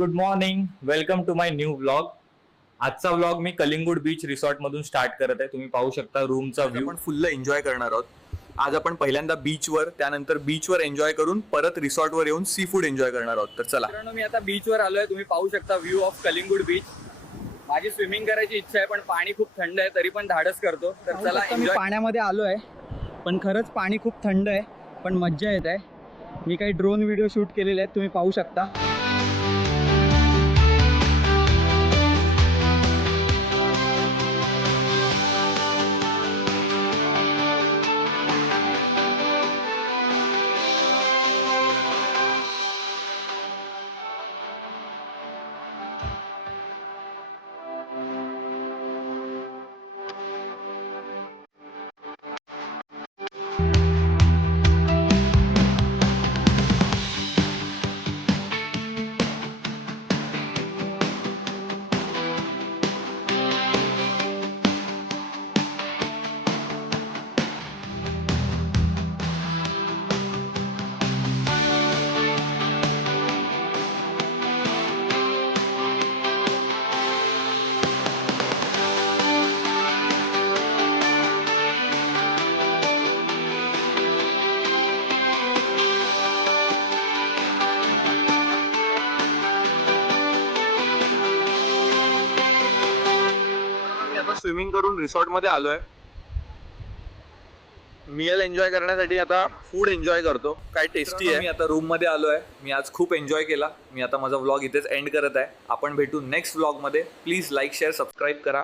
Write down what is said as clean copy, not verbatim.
Good morning. Welcome to my new vlog. आजचा vlog मी Kalingud beach resort मधून start करत आहे. तुम्ही पाहू शकता रूमचा व्ह्यू. आपण फुल्ल एन्जॉय करणार आहोत. आज आपण पहिल्यांदा बीचवर, त्यानंतर बीचवर एन्जॉय करून परत रिसॉर्टवर येऊन सी फूड एन्जॉय करणार आहोत. तर चला मित्रांनो, मी आता बीचवर आलोय. तुम्ही पाहू शकता व्ह्यू ऑफ कलिंगूड बीच. माझी स्विमिंग करायची इच्छा आहे पण पाणी खूप थंड आहे, तरी पण धाडस करतो. तर चला मी पाण्यामध्ये आलो आहे, पण खरंच पाणी खूप थंड आहे, पण मज्जा येत आहे. मी काही ड्रोन व्हिडिओ शूट केलेले आहेत, तुम्ही पाहू शकता. स्विमिंग करून रिसॉर्ट मध्ये आलोय. मील एन्जॉय करण्यासाठी आता फूड एन्जॉय करतो. काय टेस्टी आहे. मी आता रूम मध्ये आलोय. मी आज खूप एन्जॉय केला. मी आता माझा व्लॉग इथेच एंड करत आहे. आपण भेटू नेक्स्ट व्लॉग मध्ये. प्लीज लाईक शेअर सबस्क्राईब करा.